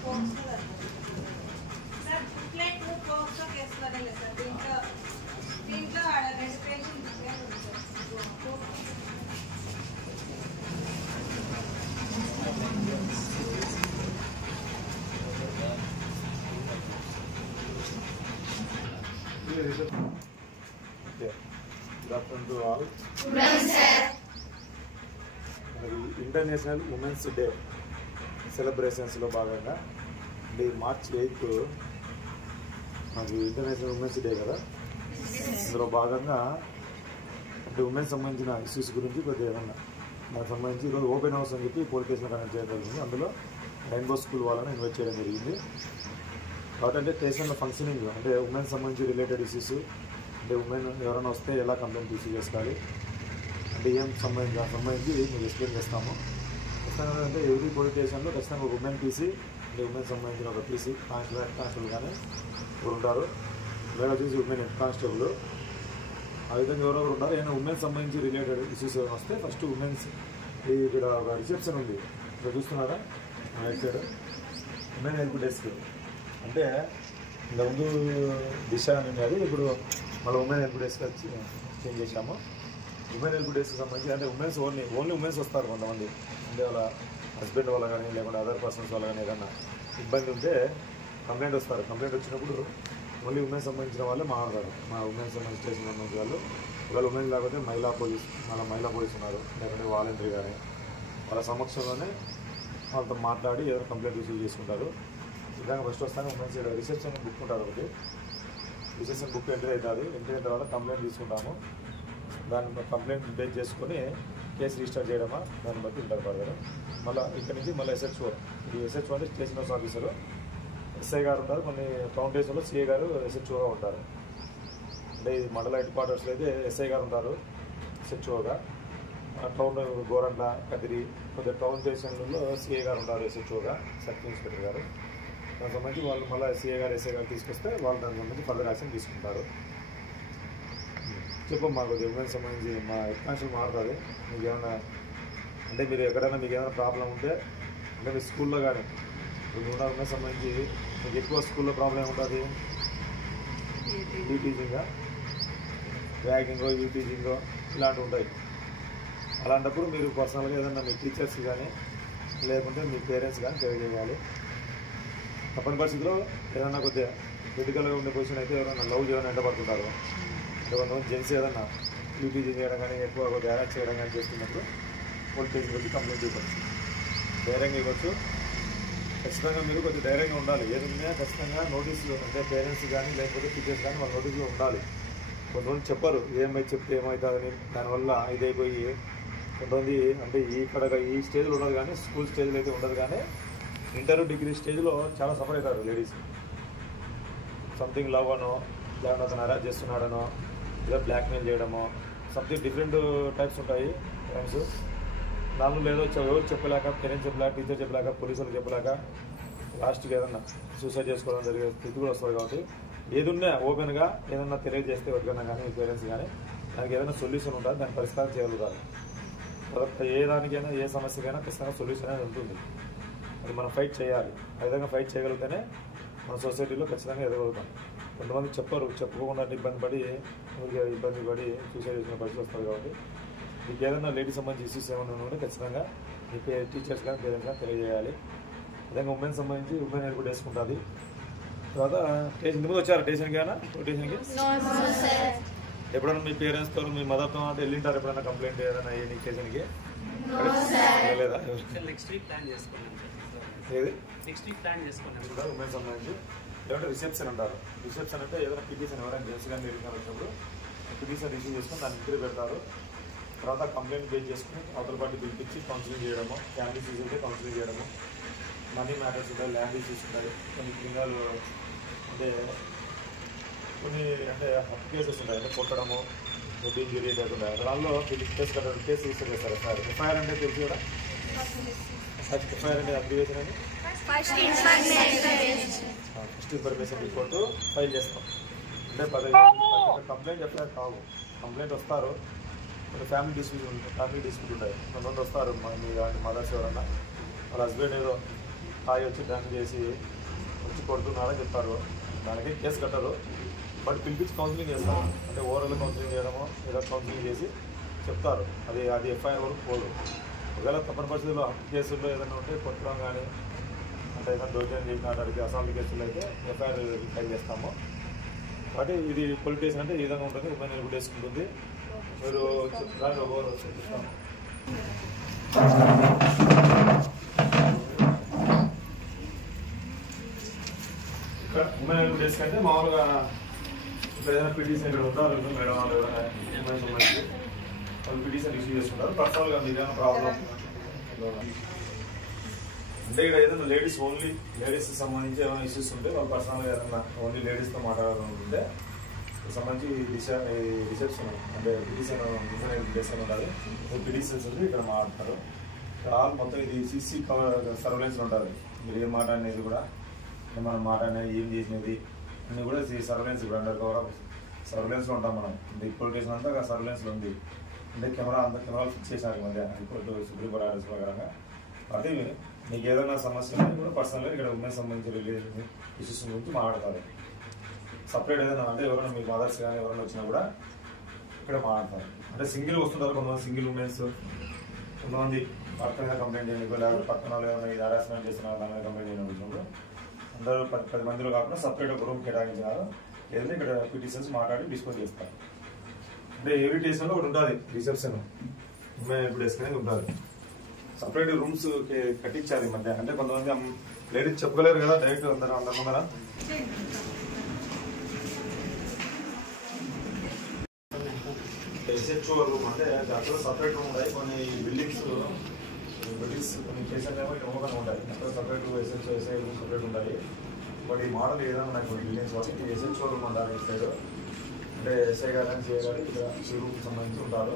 Good afternoon to all. International women's day సెలబ్రేషన్స్లో భాగంగా March 8 మనకి ఇంటర్నేషనల్ ఉమెన్స్ డే కదా. అందులో భాగంగా అంటే ఉమెన్స్ సంబంధించిన ఇష్యూస్ గురించి కొద్దిగా ఏమన్నా దానికి సంబంధించి ఈరోజు ఓపెన్ హౌస్ అని చెప్పి పోలీస్ స్టేషన్ కనెక్ట్ చేయడం జరిగింది. అందులో రెయిన్బో స్కూల్ వాళ్ళని ఇన్వైట్ చేయడం జరిగింది. కాబట్టి అంటే స్టేషన్లో ఫంక్షనింగ్ అంటే ఉమెన్స్ సంబంధించి రిలేటెడ్ ఇష్యూస్ అంటే ఉమెన్ ఎవరైనా వస్తే ఎలా కంప్లైంట్ రిసీవ్ చేసుకోవాలి అంటే ఏం సంబంధించి మీకు ఎక్స్ప్లెయిన్ చేస్తాము. ఖచ్చితంగా అంటే ఎవ్రీ పోలీస్ స్టేషన్లో ఖచ్చితంగా ఒక ఉమెన్ పీసీ అంటే ఉమెన్ సంబంధించిన ఒక పీసీ కానిస్టేబుల్ కానీ ఎవరు ఉంటారు, లేదా వచ్చేసి ఉమెన్ హెడ్ కానిస్టేబుల్, ఆ విధంగా ఎవరెవరు ఉంటారు. ఏమైనా ఉమెన్ సంబంధించి రిలేటెడ్ ఇష్యూస్ ఏమైనా వస్తే ఫస్ట్ ఉమెన్స్ ఇక్కడ ఒక రిసెప్షన్ ఉంది, ఇక్కడ చూస్తున్నారా right side women help desk. అంటే ఇంతకుముందు దిశ అని అది ఇప్పుడు మళ్ళీ ఉమెన్ హెల్ప్ డెస్క్ వచ్చి చేంజ్ చేశాము. ఉమెన్ హెల్ప్ డెస్క్ సంబంధించి అంటే ఉమెన్స్ ఓన్లీ ఉమెన్స్ వస్తారు కొంతమంది, అంటే వాళ్ళ హస్బెండ్ వాళ్ళ కానీ లేకుంటే అదర్ పర్సన్స్ వాళ్ళ కానీ ఏదన్నా ఇబ్బంది ఉంటే కంప్లైంట్ వస్తారు. కంప్లైంట్ వచ్చినప్పుడు ఓన్లీ ఉమెన్స్ సంబంధించిన వాళ్ళే మాట్లాడతారు. మా ఉమెన్స్ సంబంధించిన స్టేషన్ సంబంధించిన వాళ్ళు ఒకవేళ ఉమెన్ లేకపోతే మహిళా పోలీస్ ఉన్నారు, లేకుంటే వాలంటరీ కానీ వాళ్ళ సమక్షంలోనే వాళ్ళతో మాట్లాడి ఏదైనా కంప్లైంట్ రిసీవ్ చేసుకుంటారు. విధంగా ఫస్ట్ వస్తానే ఉమెన్స్ రిసెప్షన్ బుక్ ఉంటారు, ఒకటి రిసెప్షన్ బుక్ ఎంట్రీ అవుతుంది. ఎంట్రీ అయిన తర్వాత కంప్లైంట్ తీసుకుంటాము. దాన్ని కంప్లైంట్ బేస్ చేసుకొని కేసు రిజిస్టర్ చేయడమా దాన్ని బట్టి ఉంటారు పడతారు. మళ్ళీ ఇక్కడ నుంచి మళ్ళీ ఎస్హెచ్ఓ, ఈ ఎస్హెచ్ఓ అంటే స్టేషన్ హౌస్ ఆఫీసరు, ఎస్ఐ గారు ఉంటారు. కొన్ని టౌన్ స్టేషన్లో సిఐ గారు ఎస్హెచ్ఓగా ఉంటారు. అంటే ఈ మండల హెడ్ క్వార్టర్స్లో అయితే ఎస్ఐ గారు ఉంటారు ఎస్హెచ్ఓగా. టౌన్ గోరంట్ల కదిరి కొద్దిగా టౌన్ స్టేషన్లలో సిఐ గారు ఉంటారు ఎస్హెచ్ఓగా, సర్కిల్ ఇన్స్పెక్టర్ గారు. దానికి సంబంధించి వాళ్ళు మళ్ళీ సిఐ గారు ఎస్ఐ గారు తీసుకొస్తే వాళ్ళు దానికి సంబంధించి ఫర్దర్ యాక్షన్ తీసుకుంటారు. చెప్పం మాకు ఉమెన్స్ సంబంధించి మా హెడ్ కానిస్టేబుల్ మారుతుంది. మీకు ఏమైనా అంటే మీరు ఎక్కడైనా మీకు ఏమైనా ప్రాబ్లం ఉంటే అంటే మీ స్కూల్లో కానీ ఇప్పుడు ఉమెన్స్ సంబంధించి మీకు ఎక్కువ స్కూల్లో ప్రాబ్లం ఉంటుంది, టీచింగా ర్యాగింగో టీచింగో ఇలాంటివి ఉంటాయి. అలాంటప్పుడు మీరు పర్సనల్గా ఏదన్నా మీ టీచర్స్ కానీ లేకుంటే మీ పేరెంట్స్ కానీ తెలియజేయాలి. తప్పని పరిస్థితిలో ఏదన్నా కొద్దిగా క్రిటికల్గా ఉండే పొజిషన్ అయితే ఎవరైనా లవ్ చేయడం వెంటబడుతుంటారు, కొంతమంది జెంట్స్ ఏదన్నా యూటీజీ చేయడం కానీ ఎక్కువ బ్యాలెన్స్ చేయడం కానీ చేస్తున్నప్పుడు పోలీస్ స్టేషన్కి వచ్చి కంప్లైంట్ ఇవ్వచ్చు, ధైర్యంగా ఇవ్వచ్చు. ఖచ్చితంగా మీరు కొద్దిగా ధైర్యంగా ఉండాలి. ఏదన్నా ఖచ్చితంగా నోటీసులు అంటే పేరెంట్స్ కానీ లేకపోతే టీచర్స్ కానీ వాళ్ళ నోటీసులు ఉండాలి. కొంతమంది చెప్పరు ఏమై చెప్తే ఏమవుతుందని, దానివల్ల ఇదైపోయి కొంతమంది అంటే ఈ స్టేజ్లో ఉండదు కానీ స్కూల్ స్టేజ్లో అయితే ఉండదు కానీ ఇంటర్ డిగ్రీ స్టేజ్లో చాలా సఫర్ అవుతారు లేడీస్. సంథింగ్ లవ్ అనో లేకపోతే అతను హరాస్ చేస్తున్నాడనో లేదా బ్లాక్మెయిల్ చేయడమో సంథింగ్ డిఫరెంట్ టైప్స్ ఉంటాయి టైమ్స్. నాలుగు లేదో ఎవరు చెప్పలేక, పేరెంట్స్ చెప్పలేక, టీచర్ చెప్పలేక, పోలీసులు చెప్పలేక లాస్ట్కి ఏదన్నా సూసైడ్ చేసుకోవడం జరిగే స్థితి కూడా వస్తుంది. కాబట్టి ఏదున్నా ఓపెన్గా ఏదన్నా తెలియజేస్తే ఎవరికైనా కానీ మీ పేరెంట్స్ కానీ దానికి ఏదైనా సొల్యూషన్ ఉంటుంది, దాన్ని పరిష్కారం చేయగలుగుతారు. ఏ దానికైనా ఏ సమస్యకైనా ఖచ్చితంగా సొల్యూషన్ అనేది ఉంటుంది. అది మనం ఫైట్ చేయాలి. ఆ విధంగా ఫైట్ చేయగలిగితేనే మన సొసైటీలో ఖచ్చితంగా ఎదగలుగుతాం. కొంతమంది చెప్పుకోకుండా ఇబ్బంది పడి సూసైడ్ చేసిన పరిస్థితి వస్తారు. కాబట్టి మీకు ఏదైనా లేడీస్ సంబంధించి ఇష్యూస్ ఏమైనా ఉంటే ఖచ్చితంగా మీ టీచర్స్ కానీ పేరెంట్స్ కానీ తెలియజేయాలి. విధంగా ఉమెన్ సంబంధించి ఉమెన్ హెల్ప్ డెస్క్ ఉంటుంది. తర్వాత స్టేషన్ ముందు వచ్చారా స్టేషన్కి అయినా స్టేషన్కి ఎప్పుడైనా మీ పేరెంట్స్తో మీ మదర్తో అంటే వెళ్ళింటారు ఎప్పుడైనా కంప్లైంట్ ఏదైనా అయ్యి స్టేషన్కి లేదా? ఏది ఉమెన్ సంబంధించి లేదంటే రిసెప్షన్ అంటారు. రిసెప్షన్ అంటే ఏదైనా పిటిషన్ ఎవరైనా జెంట్స్ కానీ లేడీస్ కానీ వచ్చినప్పుడు పిటిషన్ రిసీవ్ చేసుకొని దాన్ని ఇంటికి పెడతారు. తర్వాత కంప్లైంట్ బేస్ చేసుకుని అవతల పార్టీ పిలిపించి కౌన్సిలింగ్ చేయడము, ల్యాండ్ ఇష్యూస్ అయితే కౌన్సిలింగ్ చేయడము, మనీ మ్యాటర్స్ ఉంటాయి, ల్యాండ్ ఇష్యూస్ ఉంటాయి, కొన్ని క్రిమినల్ అంటే హత్య కేసెస్ ఉంటాయి, అంటే కొట్టడము, ఇంజురీ లేకుండా దానిలో కేసు కట్టడం, కేసు రిజిస్టర్ చేస్తారు సార్. ఎఫ్ఐఆర్ అంటే తెలుసు కదా, ఎఫ్ఐఆర్ అంటే అప్లికేషన్ అని ఫస్ట్ ఇన్ఫర్మేషన్ రిపోర్టు ఫైల్ చేస్తాం. అంటే 10 కంప్లైంట్ ఎఫ్ఐఆర్ కావు. కంప్లైంట్ వస్తారు, కొన్ని ఫ్యామిలీ డిస్ప్యూట్ ఉంటాయి. కొంతమంది వస్తారు మీ మదర్స్ ఎవరన్నా వాళ్ళ హస్బెండ్ ఏదో తాగి వచ్చి డ్యాన్స్ చేసి వచ్చి కొడుతున్నారని చెప్తారు. దానికి కేసు కట్టరు, బట్ పిలిపించి కౌన్సిలింగ్ చేస్తారు. అంటే ఓవరాల్ కౌన్సిలింగ్ చేయడము ఏదో కౌన్సిలింగ్ చేసి చెప్తారు. అది ఎఫ్ఐఆర్ వరకు పోదు. ఒకవేళ తప్పని పరిస్థితుల్లో కేసుల్లో ఏదైనా ఉంటే కొట్టడం కానీ అంటే ఏదైనా దౌర్జన్యం చేసిన అడిగి అసాల్ట్ కేసులు అయితే ఎఫ్ఐఆర్ ఫైల్ చేస్తాము. కాబట్టి ఇది పోలీస్ స్టేషన్ అంటే ఈ విధంగా ఉంటుంది. ఉమెన్ హెల్ప్ డెస్క్ ఉంటుంది. మీరు చెప్తారు చూస్తాము. ఇక్కడ ఉమెన్ హెల్ప్ డెస్క్ అంటే మామూలుగా ఇప్పుడు ఏదైనా పిటిషన్ ఇక్కడ ఉంటారు మేడం వాళ్ళు వాళ్ళు పిటిషన్ ఇష్యూ చేసుకుంటారు. పర్సనల్గా మీరు ఏదైనా ప్రాబ్లం అంటే ఇక్కడ ఏదైనా లేడీస్ సంబంధించి ఏమైనా ఇష్యూస్ ఉంటే వాళ్ళు పర్సనల్గా ఏదైనా ఓన్లీ లేడీస్తో మాట్లాడాలనుకుంటే సంబంధించి రిసెప్షన్ అంటే పిటిషన్ డిసిషన్ ఉండాలి. పిటిషన్స్ ఉంది ఇక్కడ మాట్లాడతారు. ఆల్ మొత్తం ఇది సీసీ సర్వేలెన్స్ ఉంటుంది. మీరు ఏం మాట్లాడినది కూడా మనం మాట్లాడినది ఏం చేసినది అన్నీ కూడా సర్వేలెన్స్ ఇప్పుడు అండర్ కవర్ సర్వేలెన్స్లో ఉంటాం మనం. పోలీస్ స్టేషన్ అంతా సర్వేలెన్స్లో ఉంది. అంటే కెమెరాలు ఫిక్స్ చేసినారు ఈ మధ్య హైకోర్టు సుప్రీంకోర్టు ఆర్డర్స్ ప్రకారంగా. అది మీకు ఏదైనా సమస్య ఉంటే కూడా పర్సనల్గా ఇక్కడ ఉమెన్ సంబంధించిన రిలేషన్ ఇష్యూస్ గురించి మాట్లాడతారు. సపరేట్ ఏదైనా అంటే ఎవరైనా మీకు మదర్స్ కానీ ఎవరైనా వచ్చినా కూడా ఇక్కడ మాట్లాడతారు. అంటే సింగిల్ వస్తుంటారు కొంతమంది సింగిల్ ఉమెన్స్, కొంతమంది భర్త మీద కంప్లైంట్ చేయండి లేకపోతే పక్కన ఏమైనా ఇది హరాస్మెంట్ చేస్తున్నారు దాని మీద కంప్లైంట్ చేయడం వచ్చినప్పుడు అందరూ 10 మందిలో కాకుండా సపరేట్ ఒక రూమ్ కేటాయించినారు. ఏదైనా ఇక్కడ పిటిషన్స్ మాట్లాడి డిస్పోజ్ చేస్తారు. అంటే ఎవ్రీ స్టేషన్లో ఒకటి ఉంటుంది రిసెప్షన్ ఉమెన్ హెల్ప్ డెస్క్ అనేది ఉంటుంది. సపరేట్ రూమ్స్ కట్టించారు ఈ మధ్య. అంటే కొంతమంది లేడీస్ చెప్పుకోలేరు కదా డైరెక్ట్ అందరి ముందర. ఎస్హెచ్ఓ రూమ్ అంటే దాంట్లో సపరేట్ రూమ్ ఉంటాయి. కొన్ని బిల్డింగ్స్ కొన్ని కేసెస్ ఏమో ఓపెన్ ఉంటాయి. అక్కడ separate SHO SI room separate ఉంటాయి. బట్ ఈ మోడల్ ఏదైనా ఉన్నాయి కొన్ని బిల్డింగ్స్ వాళ్ళకి ఎస్హెచ్ఓ రూమ్ అంటారు. ఈ సైడ్ అంటే ఎస్ఐ గారు అని సిఐ గారు ఇక్కడ ఈ రూమ్కి సంబంధించి ఉంటారు.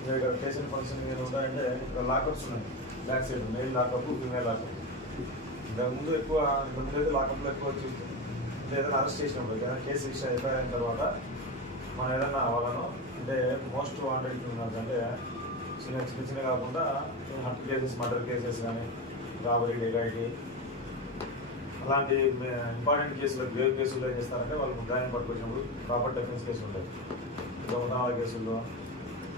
ఇక్కడ స్టేషన్ ఫంక్షన్ ఏమైనా ఉంటాయంటే ఇక్కడ లాకప్స్ ఉన్నాయి. Back side mail lockup female lockup. ఇంతకుముందు అయితే లాకప్లో ఎక్కువ వచ్చి ఏదైనా అరెస్ట్ చేసినప్పుడు ఏదైనా కేసు రిజిస్టర్ అయిపోయిన తర్వాత మనం ఏదైనా వాళ్ళను అంటే మోస్ట్ వాంటెడ్ క్రిమినల్స్ అంటే చిన్న కాకుండా హత్య కేసెస్ మర్డర్ కేసెస్ కానీ రాబరీ డెకాయిటీ అలాంటి ఇంపార్టెంట్ కేసులు గ్రేవ్ కేసుల్లో ఏం చేస్తారంటే వాళ్ళు ముద్దాయిని పట్టుకొచ్చినప్పుడు ప్రాపర్ డిఫెన్స్ కేసులు ఉంటాయి. దొంగతనాల కేసుల్లో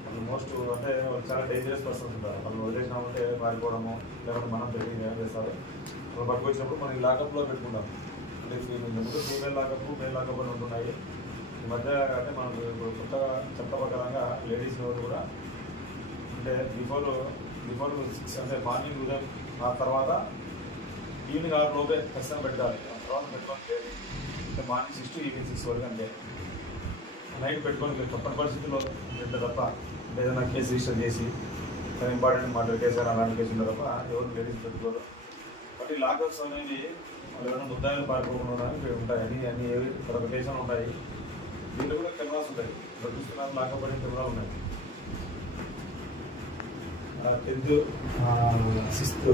వాళ్ళు మోస్ట్ అంటే వాళ్ళు చాలా డేంజరస్ పర్సన్స్ ఉంటారు. వాళ్ళు వదిలేసినామంటే పారిపోవడము లేకపోతే మనం పెట్టి ఏం చేస్తారు. వాళ్ళు పట్టుకొచ్చినప్పుడు మనం లాకప్లో పెట్టుకుంటాం. అంటే ముందు ఫీమేల్ లాకప్ మేల్ లాకప్ అని ఉంటున్నాయి. ఈ మధ్య అంటే మనకు కొత్తగా చట్ట ప్రకారంగా లేడీస్ ఎవరు కూడా అంటే బిఫోర్ 6 అంటే మార్నింగ్ ఉదయం ఆ తర్వాత ఈవినింగ్ 6 లోపే ఖచ్చితంగా పెట్టాలి. ఆ తర్వాత పెట్టుకోవాలి లేదు. అంటే మార్నింగ్ 6 to ఈవినింగ్ 6 వరకు అంటే నైట్ పెట్టుకోవాలి తప్పని పరిస్థితుల్లో ఎంత తప్ప అంటే ఏదైనా కేసు రిజిస్టర్ చేసి ఇంపార్టెంట్ మర్డర్ కేసు కానీ అలాంటి కేసు ఉండే తప్ప ఎవరు లేడీస్ పెట్టుకోరు. బట్ ఈ లాకప్స్ అనేది ఏదైనా ముద్దాయిలు పారిపోకుండా ఉంటాయి. అన్ని ఏవి ఒక స్టేషన్ ఉంటాయి. దీంట్లో కూడా కెమెరాస్ ఉంటాయి. చూస్తున్నారు లాకప్ పడిన కెమెరాలు ఉన్నాయి. 10th 6th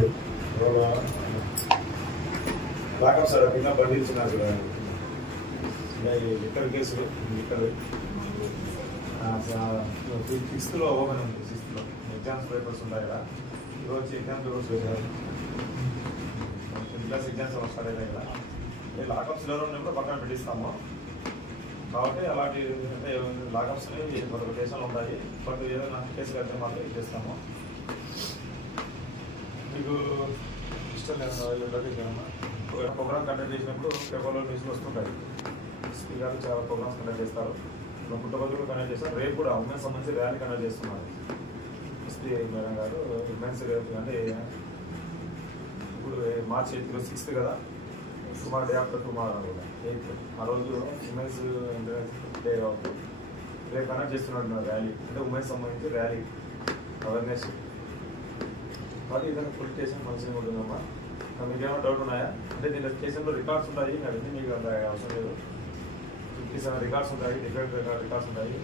లాకప్ సార్ కింద బండి ఇచ్చినారు కదా లిక్కర్ కేసులు లిక్కర్ 6th ఓపెన్ ఉంది. 6th ఎగ్జామ్స్ పేపర్స్ ఉంటాయి కదా. ఈరోజు ఎగ్జామ్ పేపర్స్ పెట్టారు. 10th class ఎగ్జామ్స్ స్టార్ట్ అవుతాయి కదా. లాకప్స్ ఎవరు ఉన్నప్పుడు పక్కన పెట్టిస్తాము. కాబట్టి అలాంటి అంటే లాకప్స్ అనేవి ఒక దేశాలు ఉంటాయి. బట్ ఏదైనా కేసులు అయితే మాత్రం చేస్తాము. మీకు ఇష్టం లేదన్నా ప్రోగ్రామ్ కండక్ట్ చేసినప్పుడు పేపర్లో న్యూస్లు వస్తుంటాయి. ఎస్పీ గారు చాలా ప్రోగ్రామ్స్ కండక్ట్ చేస్తారు. పుట్టపత్రులు కండక్ట్ చేస్తారు. రేపు కూడా ఉమెన్స్ సంబంధించి ర్యాలీ కండక్ట్ చేస్తున్నారు. ఎస్పీ మేడం గారు ఉమెన్స్ రేపు అంటే ఇప్పుడు March 8th 6th కదా. టుమారో డే ఆఫ్టర్ టుమారో కూడా 8th ఆ రోజు ఉమెన్స్ డే కాబట్టి రేపు కండక్ట్ చేస్తున్నట్టు ర్యాలీ అంటే ఉమెన్స్ సంబంధించి ర్యాలీ అవేర్నెస్. కాబట్టి ఏదైనా పోలీస్ స్టేషన్ మంచిగా ఉంటుందమ్మా. మీకు ఏమైనా డౌట్ ఉన్నాయా అంటే దీంట్లో స్టేషన్లో రికార్డ్స్ ఉంటాయి. అవన్నీ మీకు అంత అవసరం లేదు. 57 రికార్డ్స్ ఉంటాయి. డిఫరెంట్ రికార్డ్స్ ఉంటాయి.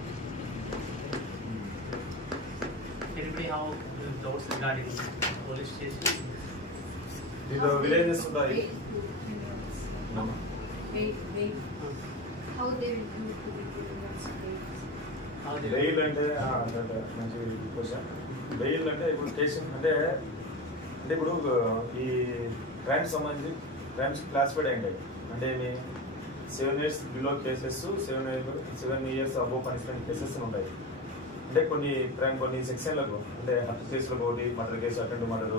దీంట్లో విలేజెస్ ఉంటాయి. బెయిల్ అంటే మంచి క్వశ్చన్. బెయిల్ అంటే ఇప్పుడు స్టేషన్ అంటే ఇప్పుడు ఈ క్రైమ్స్ సంబంధించి క్రైమ్స్ క్లాసిఫైడ్ అయ్యాయి. అంటే 7 years below cases, 7 years above punishment cases ఉంటాయి. అంటే కొన్ని సెక్షన్లకు, అంటే హత్య కేసులకు ఒకటి, murder case, attempt murder,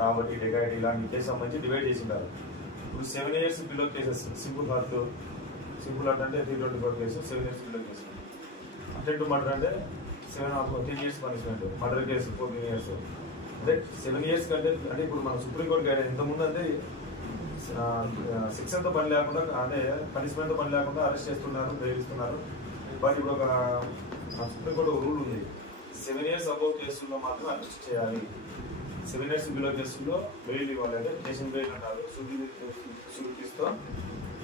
robbery, dacoity ఇలాంటి కేసు సంబంధించి డివైడ్ చేసి ఉంటారు. ఇప్పుడు 7 years below cases, simple hurt అంటే 324 case, 7 years below case. Attempt murder అంటే 10 years punishment, murder case 14 years. అంటే 7 years కంటే, అంటే ఇప్పుడు మన సుప్రీంకోర్టు గైడ్ ఇంతకుముందు అంటే శిక్షణతో పని లేకుండా, అంటే పనిష్మెంట్తో పని లేకుండా అరెస్ట్ చేస్తున్నారు, బెయిల్ ఇస్తున్నారు. బట్ ఇప్పుడు ఒక సుప్రీంకోర్టు ఒక రూల్ ఉంది, 7 years అబౌవ్ కేసుల్లో మాత్రం అరెస్ట్ చేయాలి, 7 years బిలో కేసుల్లో బెయిల్ ఇవ్వాలి. అంటే స్టేషన్ బెయిల్ అంటారు. సూచిస్తూ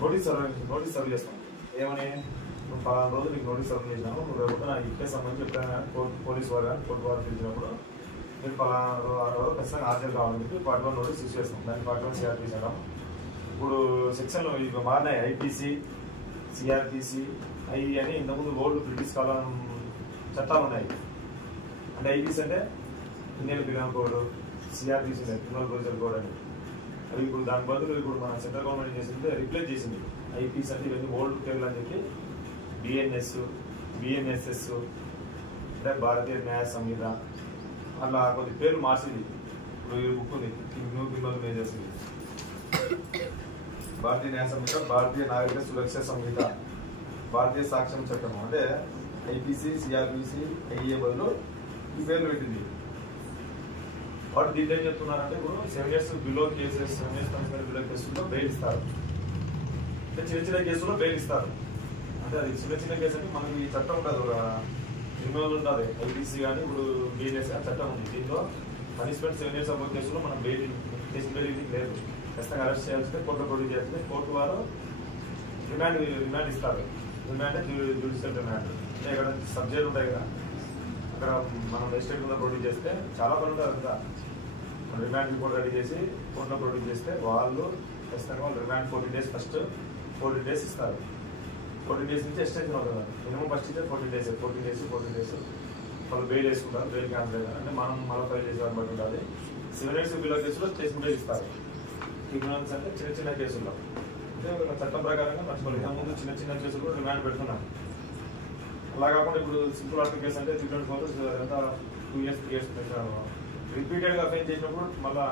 నోటీస్ సర్వ్ చేస్తాం. ఏమని, నువ్వు 10 రోజులు నీకు నోటీస్ సర్వ్ చేసినాము, నువ్వు రేపు ఈ కేసు సంబంధించి ఎప్పుడైనా పోలీసు వారు కానీ కోర్టు వారు పిలిచినప్పుడు మీరు 6 రోజులు ఖచ్చితంగా హాజరు కావాలని చెప్పి 41 నోటీస్ ఇష్యూ చేస్తాం. దాన్ని 41 CRPC అంటాం. ఇప్పుడు సెక్షన్లు ఇవి మారినాయి, IPC, CRPC, ఐ అని. ఇంతకుముందు ఓల్డ్ బ్రిటిష్ కాలం చట్టాలు ఉన్నాయి. అంటే IPC అంటే ఇండియన్ పీనల్ కోడ్, CRPC అంటే క్రిమినల్ ప్రొసీజర్ కోడ్ అని. అవి ఇప్పుడు దాని బదులు ఇప్పుడు మన సెంట్రల్ గవర్నమెంట్ చేసింది, రిప్లేస్ చేసింది. IPC అంటే ఇవన్నీ ఓల్డ్ పేర్లు అని చెప్పి BNS, BNSS అంటే భారతీయ న్యాయ సంహిత అట్లా కొన్ని పేర్లు మార్చింది. ఇప్పుడు ఈ బుక్ ఉంది, న్యూ క్రిమినల్ మేజర్స్, భారతీయ న్యాయ సంహిత, భారతీయ నాగరిక సురక్ష సంహిత, భారతీయ సాక్ష్యం చట్టం. అంటే IPC, CRPC, IE బదులు ఈ పేర్లు పెట్టింది. వాటి దీంట్లో ఏం చెప్తున్నారంటే, ఇప్పుడు 7 years below cases, 7 years punishment below కేసుల్లో బెయిల్ ఇస్తారు. అంటే చిన్న కేసుల్లో బెయిల్ ఇస్తారు. అంటే అది చిన్న కేసు అంటే మనకి ఈ చట్టం ఉండదు, క్రిమినల్ ఉంటుంది, IPC కానీ ఇప్పుడు BNS చట్టం ఉంది. దీంట్లో పనిష్మెంట్ 7 years అబౌవ్ కేసులో మనం కేసు బెయిల్ లేదు, ఖచ్చితంగా అరెస్ట్ చేయాల్సిందే, కోర్టులో ప్రొడ్యూస్ చేయాల్సిందే. కోర్టు వారు రిమాండ్ ఇస్తారు. Remand judicial remand. అంటే ఇక్కడ సబ్జెక్ట్ ఉంటాయి కదా, అక్కడ మనం మెజిస్ట్రేట్ మీద ప్రొడ్యూస్ చేస్తే చాలా పనులు ఉంటుంది. అంతా రిమాండ్ రిపోర్ట్ రెడీ చేసి కోర్టులో ప్రొడ్యూస్ చేస్తే వాళ్ళు ఖచ్చితంగా వాళ్ళు రిమాండ్ 14 days, ఫస్ట్ 14 days ఇస్తారు. 14 days నుంచి ఎక్స్టెన్షన్ అవుతుంది. మినిమం ఫస్ట్ ఇస్తే 14 days, 14 days వాళ్ళు బెయిల్ వేసుకుంటారు. బెయిల్ క్యాన్సిల్ అయ్యారు అంటే మనం మళ్ళీ ఫైల్ చేసేవాళ్ళు బట్టి ఉండాలి. 7 years బిలో కేసులో స్టేషన్ బెయిల్ ఇస్తారు. క్రిమినల్స్ అంటే చిన్న కేసుల్లో, అంటే చట్టం ప్రకారంగా మర్చిపోలేదు. ఇంతకుముందు చిన్న కేసులు కూడా రిమాండ్ పెడుతున్నారు. అలా కాకుండా ఇప్పుడు సింపుల్ ఆర్ట్ కేసు అంటే 324 అదంతా 2 years 3 years పెట్టారు. రిపీటెడ్గా అఫెన్స్ చేసినప్పుడు మళ్ళీ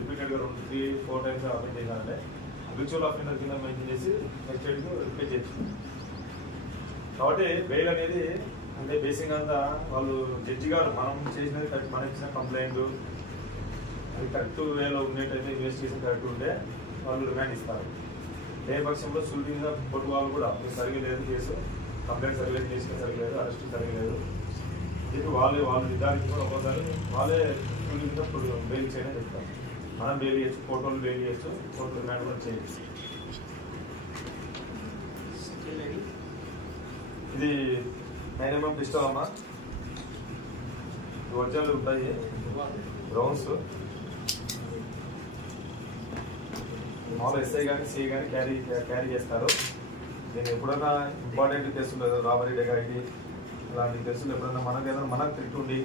రిపీటెడ్గా 3-4 times అఫెన్స్ చేశారంటే విచువల్ అఫెండర్ కింద మెన్షన్ చేసి మెజిస్ట్రేట్కి రిపేర్ చేయొచ్చు. కాబట్టి బెయిల్ అనేది అంటే బేసిక్ అంతా వాళ్ళు జడ్జి గారు మనం చేసినది కరెక్ట్, మనం ఇచ్చిన కంప్లైంట్ అది కరెక్ట్ వేలో ఉండేటైతే, ఇన్వెస్టిగేషన్ కరెక్ట్ ఉంటే వాళ్ళు రిమాండ్ ఇస్తారు. ఏ పక్షంలో షూటింగ్గా కొట్టు వాళ్ళు కూడా సరిగ్గా లేదు కేసు, కంప్లైంట్ సరిగ్గా చేసిన సరిగ్గా లేదు, అరెస్ట్ సరిగ్గా లేదు చెప్పి వాళ్ళు నిర్ధారించి కూడా ఒక్కోసారి వాళ్ళే షూటింగ్గా బెయిల్ చేయని చెప్తారు. మనం బెయిల్ చేయొచ్చు, కోర్టులు బెయిల్ చేయొచ్చు, కోర్టు రిమాండ్ కూడా చేయొచ్చు. ఇది 9mm పిస్టల్ అమ్మా, ఒరిజినల్ ఉంటాయి రౌండ్స్. మామూలు SI కానీ CI కానీ క్యారీ చేస్తారు. నేను ఎప్పుడైనా ఇంపార్టెంట్ కేసులు, రాబరీ, డెకాయిటీ ఇలాంటి కేసులు ఎప్పుడైనా మనకు థ్రెట్ ఉండి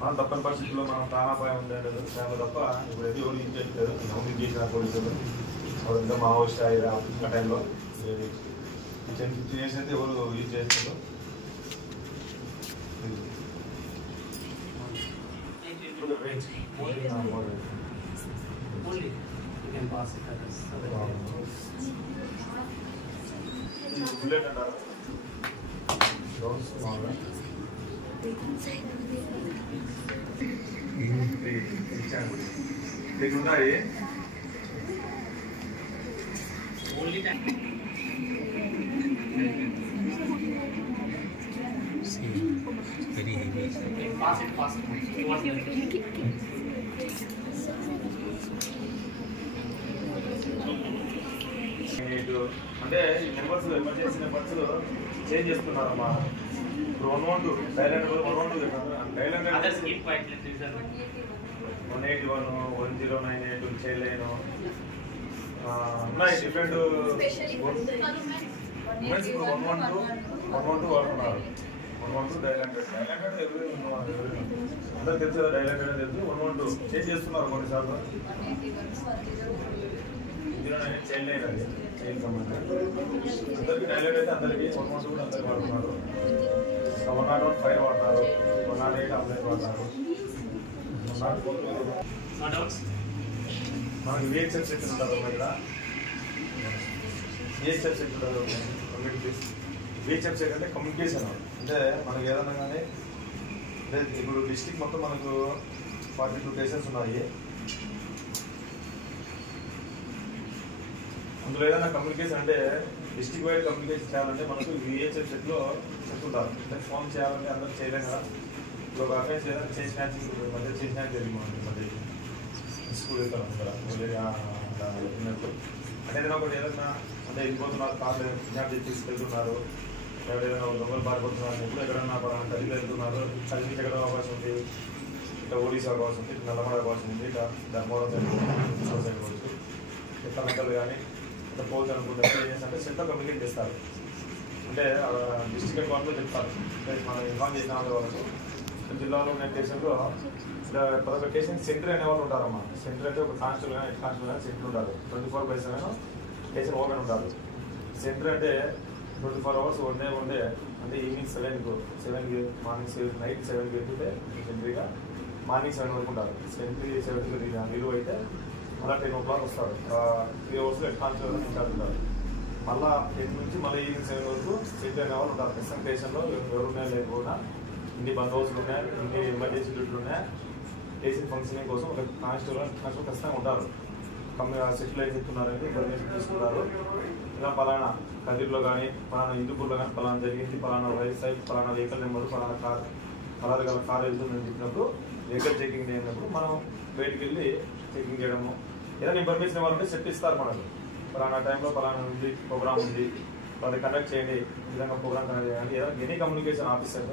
మనం తప్పని పరిస్థితుల్లో మనం ప్రాణాపాయం ఉండేది దానిలో తప్ప ఇప్పుడైతే ఎవరు యూజ్ చేయట్లేదు. నౌమింగ్ చేసిన పోలీసులు ఇంకా మావోయిస్ట్ ఆ టైంలో 10-15 years అయితే ఎవరు యూజ్ చేస్తారు. బుల్లెట్ అంటారు ఉన్నాయి. అంటే ఈ నెంబర్స్ ఎమర్జెన్సీ నెంబర్స్ చేంజ్ చేస్తున్నారమ్మా. ఇప్పుడు 112 డైలాండ్ 112 డైలాండ్ 181 1098 చైల్డ్ లైన్ ఉన్నాయి. డిఫరెంట్ ఉమెన్స్ ఇప్పుడు 112 వాడుతున్నారు. 112 డైలాంటెడ్ అందరూ తెలుసు కదా, డైలాంటెడ్ అని తెలుసు. 112 చేంజ్ చేస్తున్నారు కొన్నిసార్లు. ఇందులో చైల్డ్ లైన్ అది చైల్డ్ సంబంధించి అందరికీ డైలాండ్ అయితే అందరికీ 112 కూడా అందరికీ వాడుతున్నారు. 105 వాడతారు, 108 అప్లై వాడతారు. మనకి విహెచ్ఎఫ్ సెక్షన్ ఉంటుంది ఇక్కడ. విహెచ్ఎఫ్ సెక్షన్ ఉంటుంది కమ్యూనికేషన్. విహెచ్ఎఫ్ సెక్షన్ అంటే కమ్యూనికేషన్. అంటే మనకి ఏదన్నా కానీ అంటే ఇప్పుడు డిస్ట్రిక్ట్ మొత్తం మనకు 42 స్టేషన్స్ ఉన్నాయి. అందులో ఏదైనా కమ్యూనికేషన్ అంటే డిస్ట్రిక్ట్ వైడ్ కమ్యూనికేషన్ చేయాలంటే మనకు విహెచ్ఎఫ్ సెట్లో చెప్తుంటారు. అంటే ఫోన్ చేయాలంటే అందరూ చేయలేం కదా. ఇప్పుడు ఒక అఫైన్స్ ఏదైనా చేసి మ్యాచింగ్ మధ్య చేసి మ్యాచ్ జరిగింది మనకి మధ్య స్కూల్ వెళ్తాం కదా వెళ్ళినప్పుడు. అంటే ఏదైనా ఒకటి ఏదైనా అంటే వెళ్ళిపోతున్నారు, కార్లు విజ్ఞాప్తి తీసుకెళ్తున్నారు, ఏదైనా దొంగలు పారిపోతున్నారు, ఎప్పుడు ఎక్కడన్నా తల్లిలో వెళ్తున్నారు, కలిసి ఎక్కడ అవకాశం ఉంది, ఇట్లా ఒడిశా అవకాశం ఉంది, నల్లమడ అవకాశం ఉంది, ఇట్లా ధర్మవరం సైడ్ కావచ్చు, ఇట్లా మెక్కలు కానీ ఇట్లా పోవచ్చు అనుకుంటే అంటే సెంటర్ కమ్యూనికేట్ చేస్తారు. అంటే డిస్ట్రిక్ట్ హెడ్ క్వార్టర్లో చెప్తారు. అంటే మనం ఇన్ఫార్మ్ చేసిన వాళ్ళకు జిల్లాలో ఉన్న స్టేషన్లో ఇలా 11 స్టేషన్ సెంటర్ అనేవాళ్ళు ఉంటారమ్మా. సెంటర్ అంటే ఒక కాన్స్టబుల్ కానీ హెడ్ కాన్స్టబుల్ కానీ సెంటర్ ఉంటారు. 24/7 స్టేషన్ ఓపెన్ ఉంటారు. సెంటర్ అంటే 24 hours వన్ డే అంటే ఈవినింగ్ 7కి మార్నింగ్ 7 నైట్ 7కి వెళ్తుంటే సెంట్రీగా మార్నింగ్ 7 వరకు ఉంటారు. సెంట్రీ 7కి నిలువ అయితే మళ్ళీ 10 o'clock వస్తారు. 3 hours హెడ్ కాన్స్టబుల్ ఇన్ఛార్జ్ ఉంటారు. మళ్ళీ 10 నుంచి మళ్ళీ ఈవినింగ్ 7 వరకు సెంటర్ అనే వాళ్ళు ఉంటారు. ప్రస్తుతం స్టేషన్లో ఎవరు ఉన్నాయో లేకపోయినా ఇన్ని బందోబస్తులు ఉన్నాయి, ఇన్ని ఎమర్జెన్సీ డ్యూటీలు ఉన్నాయి. స్టేషన్ ఫంక్షనింగ్ కోసం ఒక కానిస్టేబుల్ ఖచ్చితంగా ఉంటారు. సెటిల్ అయితే చెప్తున్నారని ఇన్ఫర్మేషన్ తీసుకుంటారు. ఇలా పలానా కదిర్లో కానీ పలానా ఇందుపూర్లో కానీ పలానా జరిగింది, పలానా రైట్ సైడ్ పలానా వెహికల్ నెంబరు పలానా కలర్ గల కార్ వెళ్తుందని చెప్పినప్పుడు వెహికల్ చెకింగ్ అయినప్పుడు మనం బయటికి వెళ్ళి చెకింగ్ చేయడము. ఏదైనా ఇన్ఫర్మేషన్ ఇవ్వాలంటే సెట్ ఇస్తారు మనకు. పలానా టైంలో పలానా ఉంది ప్రోగ్రామ్ ఉంది, వాళ్ళని కండక్ట్ చేయండి, ఈ విధంగా ప్రోగ్రామ్ కండక్ట్ చేయండి. ఏదైనా any communication officer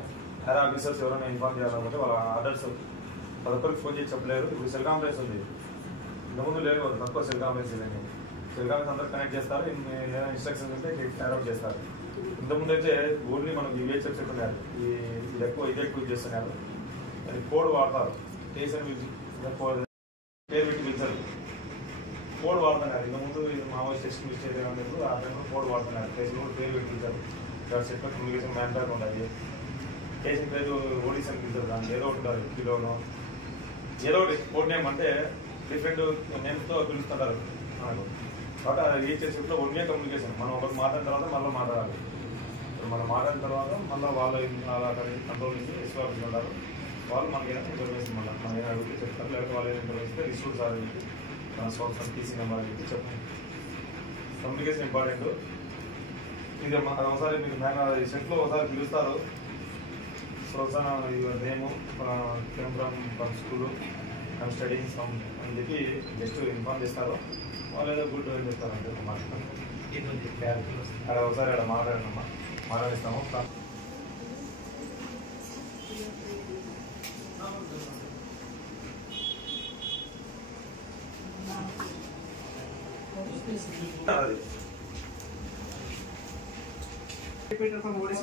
head officers ఎవరైనా ఇన్ఫార్మ్ చేయాలంటే వాళ్ళ ఆర్డర్స్ ఒక్కరికి ఫోన్ చేసి చెప్పలేరు. ఇప్పుడు సెల్ కాన్ఫరెన్స్ ఉంది, ఇంతకుముందు లేదు, తక్కువ సెల్ కాన్ఫరెన్స్ లేని సెల్ కాన్ఫరెన్స్ అందరూ కనెక్ట్ చేస్తారు. ఏదైనా ఇన్స్ట్రక్షన్స్ ఉంటే క్యారౌట్ చేస్తారు. ఇంతకుముందు అయితే ఓన్లీ మనకు విహెచ్ఎఫ్ చెప్తున్నారు, ఇది ఎక్కువ యూజ్ చేస్తున్నారు. అది కోడ్ వాడతారు. స్టేషన్ పేరు పెట్టి పిలిచారు, కోడ్ వాడుతున్నారు. ఇంతకుముందు మామూలు స్టేషన్ మిస్టేక్ అన్నప్పుడు ఆ టైంలో కోడ్ వాడుతున్నారు. స్టేషన్ కూడా పేరు పెట్టి పిలిచారు. ఇక్కడ సెట్ కమ్యూనికేషన్ మ్యాన్ బ్యాక్ ఉంటాయి. స్టేషన్ పేరు ఓడిస్ అని పిలుస్తారు. దానికి ఏదో ఒకటి ఉంటుంది, కిలోనో ఏదో ఒకటి కోడ్ నేమ్ అంటే డిఫరెంట్ నేమ్స్తో పిలుస్తుంటారు మనకు. కాబట్టి అది విహెచ్ఎఫ్లో వన్ వే కమ్యూనికేషన్. మనం ఒకటి మాట్లాడిన తర్వాత మళ్ళీ మాట్లాడాలి. ఇప్పుడు మనం మాట్లాడిన తర్వాత మళ్ళీ వాళ్ళు అక్కడ కంట్రోల్ నుంచి ఎస్పీ ఆఫీస్ ఉంటారు. వాళ్ళు మనకి ఏదైనా ఇన్ఫర్మేషన్ మళ్ళీ మనం ఏదైనా అడిగితే చెప్తారు. లేకపోతే వాళ్ళు ఏదైనా ఇన్ఫర్మేషన్ రిసీవ్ సార్ చెప్పి మన సోర్స్ టీసీ నెంబర్ అని చెప్పి చెప్పండి. Communication important. ఇది ఒకసారి మీకు సెట్లో ఒకసారి పిలుస్తారు. ప్రోత్సాహం your name came from school I'm studying from అని చెప్పి జస్ట్ ఇన్ఫార్మ్ చేస్తారు. వాళ్ళు ఏదో గుడ్ అని చెప్తారు. అంటే అక్కడ ఒకసారి అక్కడ మాట్లాడిస్తాము. అది Repeater from ODC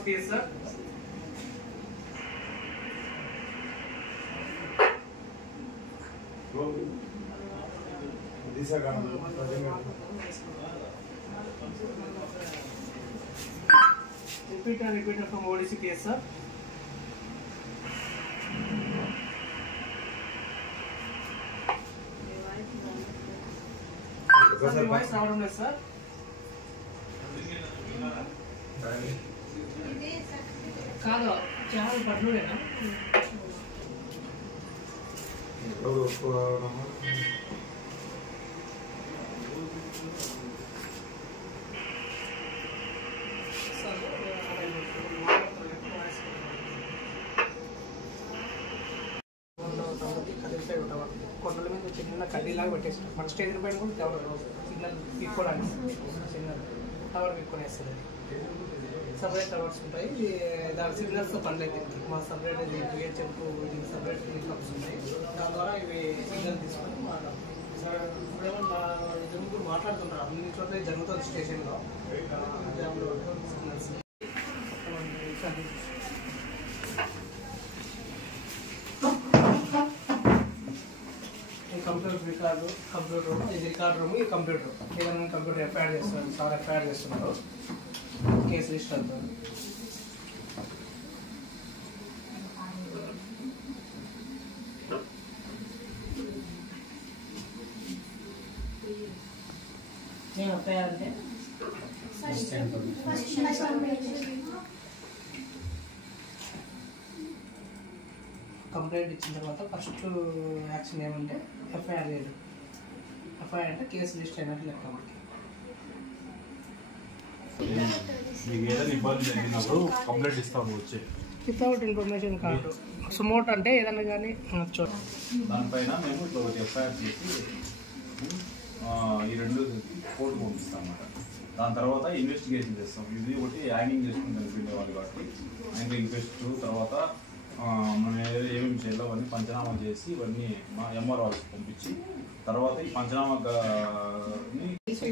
case, sir. Sir, the voice out on sir. కాదు ఛానల్ పట్లుడేనా కొండల మీద చిన్న కడ్డీలాగా పెట్టేస్తాం. మన స్టేజ్ పైన కూడా టవర్ సిగ్నల్ పీక్కోవడానికి సిగ్నల్ టవర్ పీక్కొనేస్తుంది. సపరేట్ టవర్స్ ఉంటాయి. దాని సిగ్నల్స్తో పనులు అయితే మా సపరేట్ విహెచ్ఎఫ్ దీనికి సపరేట్ క్లబ్స్ ఉన్నాయి. దాని ద్వారా ఇవి సిగ్నల్ తీసుకొని ఇప్పుడేమో ముగ్గురు మాట్లాడుతున్నారు. అన్ని చోట్ల జరుగుతుంది స్టేషన్లో సిగ్నల్స్. కంప్యూటర్ రూమ్, ఇది రికార్డ్ రూమ్, ఈ కంప్యూటర్. ఏదైనా కంప్యూటర్ ఎఫ్ఐఆర్ చేస్తున్నారు, సార్ ఎఫ్ఐఆర్ చేస్తున్నారు, కేసు రిజిస్టర్ అవుతుంది. కంప్లైంట్ ఇచ్చిన తర్వాత ఫస్ట్ యాక్షన్ ఏమంటే ఎఫ్ఐఆర్ చేయడం. ఎఫ్ఐఆర్ అంటే కేసు రిజిస్టర్ అయినట్టు లెక్క. మీకు ఏదైనా ఇబ్బంది జరిగినప్పుడు కంప్లైంట్ ఇస్తాము వచ్చి. వితౌట్ ఇన్ఫర్మేషన్ కార్డు సుమోట్ అంటే ఏదన్నా కానీ దానిపైన మేము ఇట్లా ఒకటి ఎఫ్ఐఆర్ చేసి ఈ రెండు కోర్టు పంపిస్తాం అన్నమాట. దాని తర్వాత ఇన్వెస్టిగేషన్ చేస్తాం. ఇది ఒకటి యాగింగ్ చేసుకుని చనిపోయిన వాళ్ళు కాబట్టి ఇంకా ఇన్వెస్ట్ తర్వాత మనం ఏమేమి చేయాలో అవన్నీ పంచనామా చేసి ఇవన్నీ మా ఎంఆర్ వాళ్ళకి పంపించి తర్వాత ఈ పంచనామా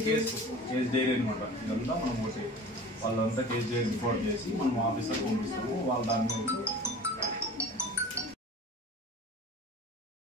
కేసు డైరీ అనమాట. ఇదంతా మనం ఒకటి వాళ్ళంతా కేసు డైరీ రిపోర్ట్ చేసి మనం ఆఫీసర్ పంపిస్తాము. వాళ్ళు దాని మీద